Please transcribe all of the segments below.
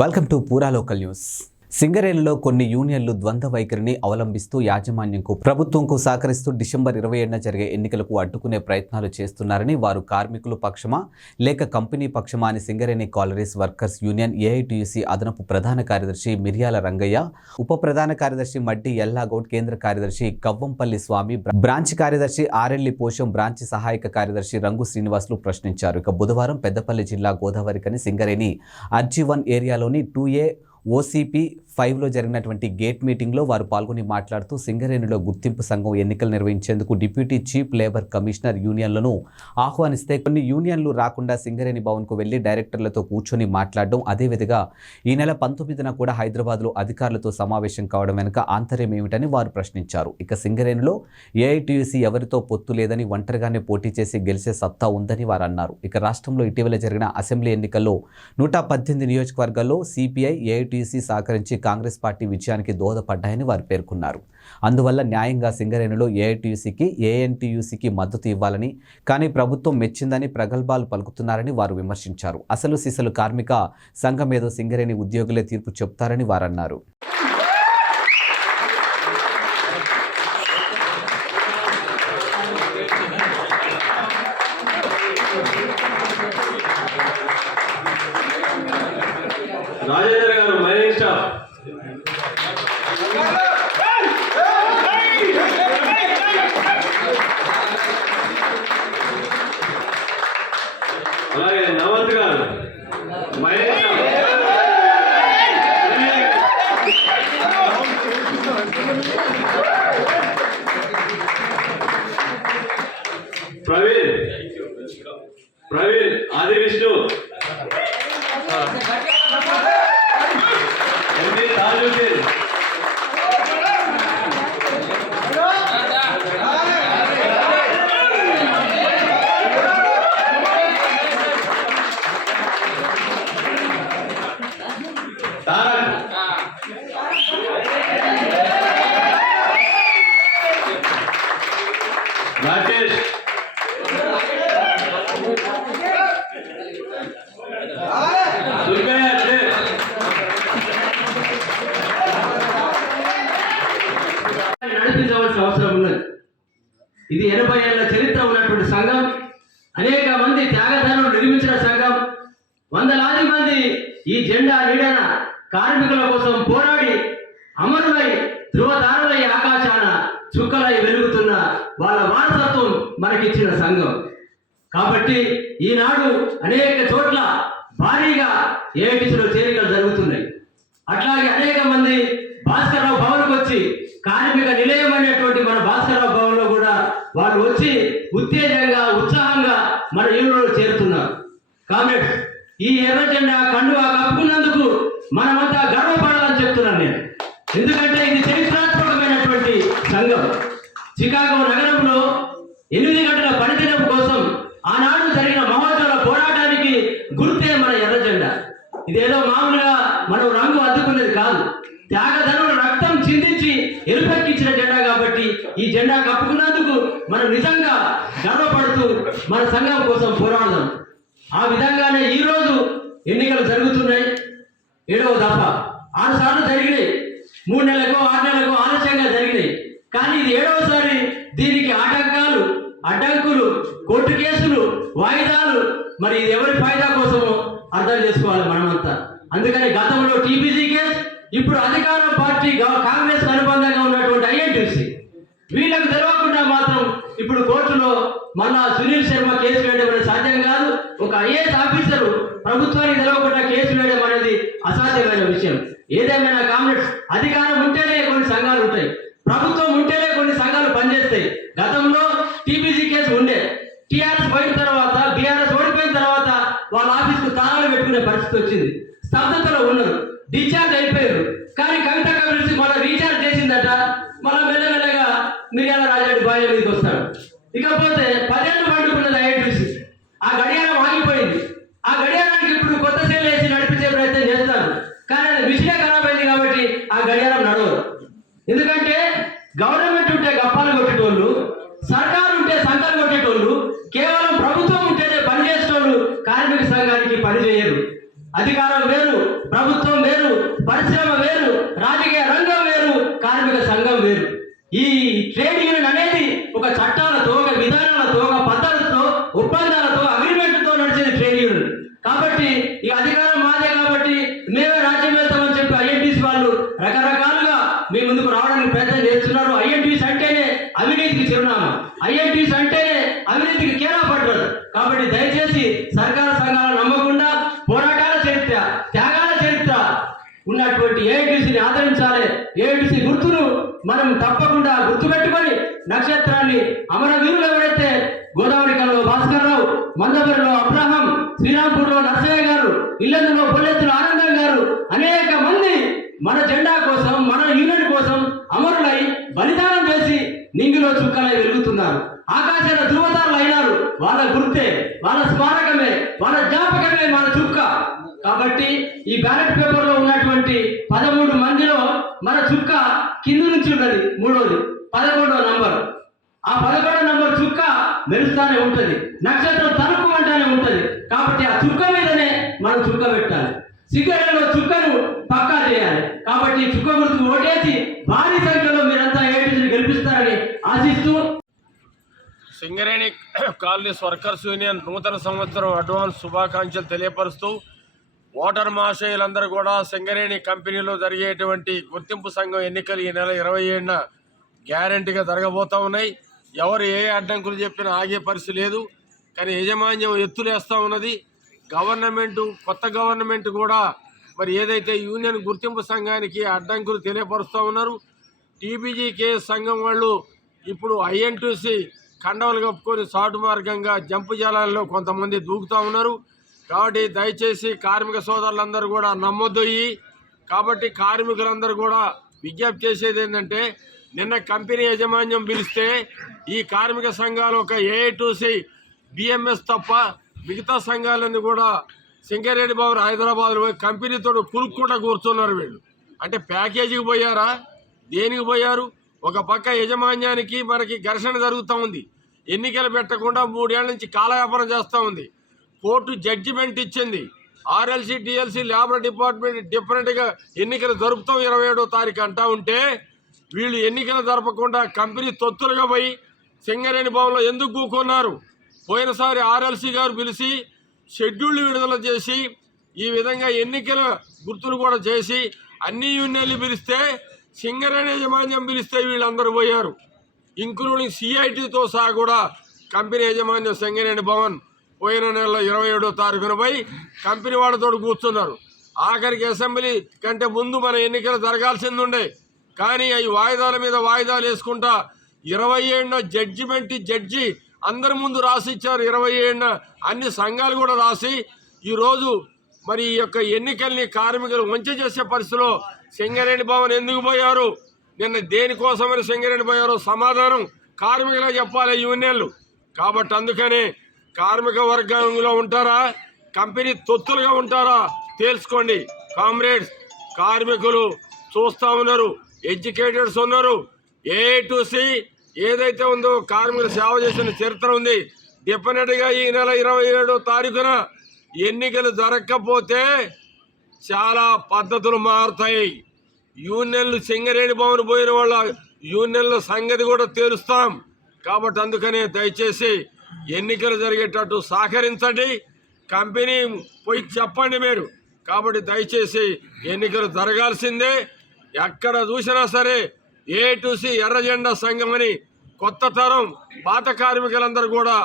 Welcome to పూరా local news. సింగరేణిలో కొన్ని యూనియన్లు ద్వంద్వ వైఖరిని అవలంబిస్తూ యాజమాన్యంకు ప్రభుత్వంకు సహకరిస్తూ డిసెంబర్ 27న జరిగే ఎన్నికలకు అడ్డుకునే ప్రయత్నాలు చేస్తున్నారని, వారు కార్మికులు పక్షమా లేక కంపెనీ పక్షమా అని Singareni collieries workers union AITUC అదనపు ప్రధాన కార్యదర్శి మిర్యాల రంగయ్య, ఉప ప్రధాన కార్యదర్శి మడ్డి ఎల్లాగౌడ్, కేంద్ర కార్యదర్శి కవ్వంపల్లి స్వామి, బ్రాంచ్ కార్యదర్శి ఆరెల్లి పోషం, బ్రాంచ్ సహాయక కార్యదర్శి రంగు శ్రీనివాసులు ప్రశ్నించారు. ఇక బుధవారం పెద్దపల్లి జిల్లా గోదావరికని సింగరేణి అర్జీ1 ఏరియాలోని 2A OCP 5లో జరిగినటువంటి గేట్ మీటింగ్లో వారు పాల్గొని మాట్లాడుతూ సింగరేణిలో గుర్తింపు సంఘం ఎన్నికలు నిర్వహించేందుకు డిప్యూటీ చీఫ్ లేబర్ కమిషనర్ యూనియన్లను ఆహ్వానిస్తే కొన్ని యూనియన్లు రాకుండా సింగరేణి భవన్కు వెళ్లి డైరెక్టర్లతో కూర్చొని మాట్లాడడం, అదేవిధంగా ఈ నెల 19న కూడా హైదరాబాద్లో అధికారులతో సమావేశం కావడం వెనుక ఆంతర్యం ఏమిటని వారు ప్రశ్నించారు. ఇక సింగరేణిలో ఏఐటీయూసీ ఎవరితో పొత్తు లేదని, ఒంటరిగానే పోటీ చేసి గెలిచే సత్తా ఉందని వారు అన్నారు. ఇక రాష్ట్రంలో ఇటీవల జరిగిన అసెంబ్లీ ఎన్నికల్లో 118 నియోజకవర్గాల్లో సిపిఐ, ఏఐటీయూసీ సహకరించి కాంగ్రెస్ పార్టీ విజయానికి దోహదపడ్డాయని వారు పేర్కొన్నారు. అందువల్ల న్యాయంగా సింగరేణిలో ఏఐటీయూసీకి, ఏఎన్టీయూసీకి మద్దతు ఇవ్వాలని, కానీ ప్రభుత్వం మెచ్చిందని ప్రగల్భాలు పలుకుతున్నారని వారు విమర్శించారు. అసలు సిసలు కార్మిక సంఘం ఏదో సింగరేణి ఉద్యోగులే తీర్పు చెప్తారని వారన్నారు. రాజేంద్ర గారు మైనింగ్ స్టాఫ్ అలాగే నవంత్ గారు మైనింగ్ స్టాఫ్ ప్రవీణ్ ఆది విష్ణు రాకేష్ నడిపించవలసిన అవసరం ఉన్నది. ఇది 80 ఏళ్ల చరిత్ర ఉన్నటువంటి సంఘం, అనేక మంది త్యాగధనం నిర్మించిన సంఘం, వందలాది మంది ఈ జెండా నీడన కార్మికుల కోసం పోరాడి అమరులై ధృవతారులై ఆకాశాన చుక్కలై వెలుగుతున్న వాళ్ళ వారసత్వం మనకిచ్చిన సంఘం. కాబట్టి ఈనాడు అనేక చోట్ల భారీగా ఏఐటీసీలో చేరికలు జరుగుతున్నాయి. అట్లాగే అనేక మంది భాస్కరరావు భవన్కి వచ్చి, కార్మిక నిలయం అనేటువంటి మన భాస్కరరావు భవన్లో కూడా వాళ్ళు వచ్చి ఉత్తేజంగా, ఉత్సాహంగా మన యూనియన్లో చేరుతున్నారు. కామ్రేడ్స్, ఈ ఎర్ర జెండా కండువా కప్పుకున్నందుకు మనమంతా గర్వపడాలని చెప్తున్నాను నేను. ఎందుకంటే ఇది చరిత్రాత్మకమైనటువంటి సంఘం. చికాగో నగరంలో 8 గంటల పనిదినం కోసం ఆనాడు జరిగిన మహోత్సవ పోరాటానికి గుర్తే మన ఎర్ర జెండా. ఇదేదో మామూలుగా మనం రంగు అద్దుకునేది కాదు, త్యాగధనుల రక్తం చిందించి ఎరుపెక్కించిన జెండా. కాబట్టి ఈ జెండా కప్పుకున్నందుకు మనం నిజంగా గర్వపడుతూ మన సంఘం కోసం పోరాడదాం. ఆ విధంగానే ఈరోజు ఎన్నికలు జరుగుతున్నాయి. 7వ దఫా 6 సార్లు జరిగినాయి. 3 నెలలకు 6 నెలలకు ఆలస్యంగా జరిగినాయి. కానీ ఇది 7వసారి. దీనికి ఆటంకాలు, అడ్డంకులు, కోర్టు కేసులు, వాయిదాలు, మరి ఇది ఎవరి ఫాయిదా కోసమో అర్థం చేసుకోవాలి మనమంతా. అందుకని గతంలో టీపీజీ కేసు, ఇప్పుడు అధికార పార్టీ కాంగ్రెస్ అనుబంధంగా ఉన్నటువంటి ఐఎన్టీసీ, వీళ్ళకు తెలవకుండా మాత్రం ఇప్పుడు కోర్టులో మళ్ళా సునీల్ శర్మ కేసు వేయడం అనేది సాధ్యం కాదు. ఒక ఐఏఎస్ ఆఫీసరు ప్రభుత్వానికి తెలవకుండా కేసు వేయడం అనేది అసాధ్యమైన విషయం. ఏదేమైనా కాంగ్రెస్ అధికారం ఉంటేనే కొన్ని సంఘాలు ఉంటాయి, ప్రభుత్వం ఉంటేనే కొన్ని సంఘాలు పనిచేస్తాయి. గతంలో టీపీజీ కేసు ఉండే, టీఆర్ఎస్ పోయిన తర్వాత, బీఆర్ఎస్ ఓడిపోయిన తర్వాత వాళ్ళ ఆఫీస్కు తాళాలు పెట్టుకునే పరిస్థితి వచ్చింది. స్తబ్దతలో ఉన్నారు, డిశ్చార్జ్ అయిపోయారు. కానీ కవిత కలిసి మళ్ళీ రీఛార్జ్ చేసిందట. మళ్ళీ మెల్లమెల్లగా మిర్యాల రాజారెడ్డి బాయిల మీదకి వస్తాడు. ఇకపోతే 10 ఏళ్ళు పండుకున్నది ఐఐటీసీ, ఆ గడియారం ఆగిపోయింది. ఆ గడియారానికి ఇప్పుడు కొత్త సెల్ వేసి నడిపించే ప్రయత్నం చేస్తారు. కానీ అది మిషనే ఖరాబ్ అయింది కాబట్టి ఆ గడియారం నడవదు. ఎందుకంటే గవర్నమెంట్ ఉంటే గప్పాలు కొట్టేటోళ్ళు, సర్కారు ఉంటే సంఘాలు కొట్టేటోళ్ళు, కేవలం ప్రభుత్వం ఉంటేనే పనిచేసేటోళ్ళు కార్మిక సంఘానికి పనిచేయరు. అధికారం వేరు, ప్రభుత్వం ఈ ట్రేడ్ యూనియన్ అనేది ఒక చట్టాలతో, ఒక విధానాలతో, ఒక పద్ధతులతో, ఒప్పందాలతో, అగ్రిమెంట్తో నడిచేది ట్రేడ్ యూనియన్. కాబట్టి ఈ అధికారం మాదే కాబట్టి మేమే రాజ్యం వెళ్తామని చెప్పి ఐఎన్టీసీ వాళ్ళు రకరకాలుగా మీ ముందుకు రావడానికి ప్రయత్నం చేస్తున్నారు. ఐఎన్టీసీ అంటేనే అవినీతికి చిరునామా, ఐఎన్టీసీ అంటేనే అవినీతికి కేరా పడ్డారు. కాబట్టి దయచేసి సర్కారు సంఘాలను నమ్మకుండా పోరాటాల చరిత్ర, త్యాగాల చరిత్ర ఉన్నటువంటి ఏఐటీసీని ఆదరించాలి. ఏఐటీసీ గుర్తును మనం తప్పకుండా గుర్తుపెట్టుకొని నక్షత్రాన్ని అమరవీరులు ఎవరైతే గోదావరి కళలో భాస్కర్ రావు, మందబరిలో అబ్రహం, శ్రీరాంపూర్లో నరసయ్య గారు, ఇల్లందులో పొల్లెత్తుల ఆనందం గారు, అనేక మంది మన జెండా కోసం, మన యూనియన్ కోసం అమరులై బలిదానం చేసి నింగిలో చుక్కలై వెలుగుతున్నారు. ఆకాశాల ధృవతారులు అయినారు. వాళ్ళ గుర్తే, వాళ్ళ స్మారకమే, వాళ్ళ జ్ఞాపకమే మన చుక్క. కాబట్టి ఈ బ్యాలెట్ పేపర్లో ఉన్నటువంటి 13 మందిలో మన చుక్క కింద నుంచి ఉన్నది. మూడోది 11వ నంబర్. ఆ 11వ నంబర్ చుక్క మెరుస్తానే ఉంటది, నక్షత్రం తలుపు అంటానే ఉంటది. కాబట్టి ఆ చుక్క మీదనే మనం చుక్క పెట్టాలి. సిగరెట్లో చుక్కను పక్కా చేయాలి. కాబట్టి చుక్క గుర్తుకు ఓటేసి భారీ సంఖ్యలో మీరంతా ఏఐటీసీని గెలిపిస్తారని ఆశిస్తూ సింగరేణి కాలనీస్ వర్కర్స్ యూనియన్ నూతన సంవత్సరం అడ్వాన్స్ శుభాకాంక్షలు తెలియపరుస్తూ ఓటర్ మహాశయులందరూ కూడా సింగరేణి కంపెనీలో జరిగేటువంటి గుర్తింపు సంఘం ఎన్నికలు ఈ నెల 27న గ్యారంటీగా జరగబోతూ ఉన్నాయి. ఎవరు ఏ అడ్డంకులు చెప్పినా ఆగే పరిస్థితి లేదు. కానీ యాజమాన్యం ఎత్తులేస్తూ ఉన్నది. కొత్త గవర్నమెంట్ కూడా మరి ఏదైతే యూనియన్ గుర్తింపు సంఘానికి అడ్డంకులు తెలియపరుస్తూ ఉన్నారు. టీబీజీకే సంఘం వాళ్ళు ఇప్పుడు ఐఎన్టీసీ కండవలు కప్పుకొని సాటు మార్గంగా జంపు జలాల్లో కొంతమంది దూకుతూ ఉన్నారు. కాబట్టి దయచేసి కార్మిక సోదరులందరూ కూడా నమ్మొద్దు. కాబట్టి కార్మికులందరూ కూడా విజ్ఞప్తి చేసేది ఏంటంటే, నిన్న కంపెనీ యాజమాన్యం పిలిస్తే ఈ కార్మిక సంఘాలు ఒక ఏఐటీసీ, బిఎంఎస్ తప్ప మిగతా సంఘాలన్నీ కూడా సింగరేణి భవన్ హైదరాబాద్లో కంపెనీతో కురుక్కుండా కూర్చున్నారు. వీళ్ళు అంటే ప్యాకేజీకి పోయారా, దేనికి పోయారు? ఒక పక్క యాజమాన్యానికి మనకి ఘర్షణ జరుగుతూ ఉంది. ఎన్నికలు పెట్టకుండా 3 ఏళ్ల నుంచి కాలయాపన చేస్తూ ఉంది. కోర్టు జడ్జిమెంట్ ఇచ్చింది. ఆర్ఎల్సీ, డిఎల్సీ, లేబర్ డిపార్ట్మెంట్ డిఫరెంట్గా ఎన్నికలు జరుపుతాం 27వ తారీఖు అంటా ఉంటే, వీళ్ళు ఎన్నికలు జరపకుండా కంపెనీ తొత్తులుగా పోయి సింగరేణి భవన్లో ఎందుకు కూకున్నారు? పోయినసారి ఆర్ఎల్సీ గారు పిలిచి షెడ్యూళ్లు విడుదల చేసి ఈ విధంగా ఎన్నికల గుర్తులు కూడా చేసి అన్ని యూనియన్లు పిలిస్తే, సింగరేణి యాజమాన్యం పిలిస్తే వీళ్ళందరూ పోయారు. ఇంక్లూడింగ్ సిఐటితో సహా కూడా కంపెనీ యాజమాన్యం సింగరేణి భవన్ పోయిన నెల 27వ తారీఖున పోయి కంపెనీ వాళ్ళతో కూర్చున్నారు. ఆఖరికి అసెంబ్లీ కంటే ముందు మన ఎన్నికలు జరగాల్సింది ఉండే. కానీ అవి వాయిదాల మీద వాయిదాలు వేసుకుంటా 27న జడ్జి అందరి ముందు రాసి ఇచ్చారు. 27న అన్ని సంఘాలు కూడా రాసి ఈరోజు మరి ఈ యొక్క ఎన్నికల్ని కార్మికులు వంచ చేసే పరిస్థితిలో సింగరేణి భవన్ ఎందుకు పోయారు, నిన్న దేనికోసమని సింగరేణి పోయారో సమాధానం కార్మికులకు చెప్పాలి యూనియన్లు. కాబట్టి అందుకనే కార్మిక వర్గంలో ఉంటారా, కంపెనీ తొత్తులుగా ఉంటారా తెలుసుకోండి కామ్రేడ్స్. కార్మికులు చూస్తూ ఉన్నారు, ఎడ్యుకేటెడ్స్ ఉన్నారు. ఏఐటీసీ ఏదైతే ఉందో కార్మికులు సేవ చేసిన చరిత్ర ఉంది. డెఫినెట్గా ఈ నెల 27వ తారీఖున ఎన్నికలు జరగకపోతే చాలా పద్ధతులు మారుతాయి. యూనియన్లు సింగరేణి భవన్ పోయిన వాళ్ళ యూనియన్ల సంగతి కూడా తేలుస్తాం. కాబట్టి అందుకనే దయచేసి ఎన్నికలు జరిగేటట్టు సహకరించండి. కంపెనీ పోయి చెప్పండి మీరు. కాబట్టి దయచేసి ఎన్నికలు జరగాల్సిందే. ఎక్కడ చూసినా సరే ఏఐటీసీ ఎర్ర జెండా సంఘం అని కొత్త తరం పాత కార్మికులందరూ కూడా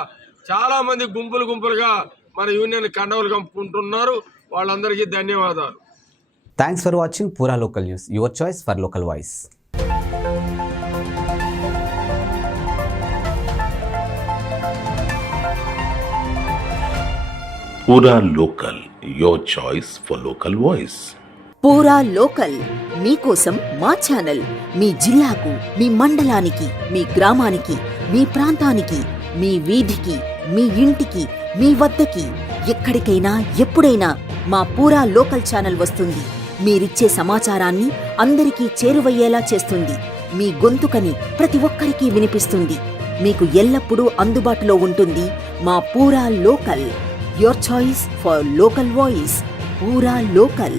చాలామంది గుంపులుగా మన యూనియన్ కండవలు కప్పుకుంటున్నారు. వాళ్ళందరికీ ధన్యవాదాలు. Thanks for watching Pura local news, your choice for local voice. Pura local, your choice for local voice. Pura local మీకోసం మా ఛానల్. మీ జిల్లాకు, మీ మండలానికి, మీ గ్రామానికి, మీ ప్రాంతానికి, మీ వీధికి, మీ ఇంటికి, మీ వద్దకి, ఎక్కడికైనా ఎప్పుడైనా మా పూరా లోకల్ ఛానల్ వస్తుంది. మీరిచ్చే సమాచారాన్ని అందరికీ చేరువయ్యేలా చేస్తుంది. మీ గొంతుకని ప్రతి ఒక్కరికి వినిపిస్తుంది. మీకు ఎల్లప్పుడూ అందుబాటులో ఉంటుంది మా పూరా local. Your choice for local voice. Pura local.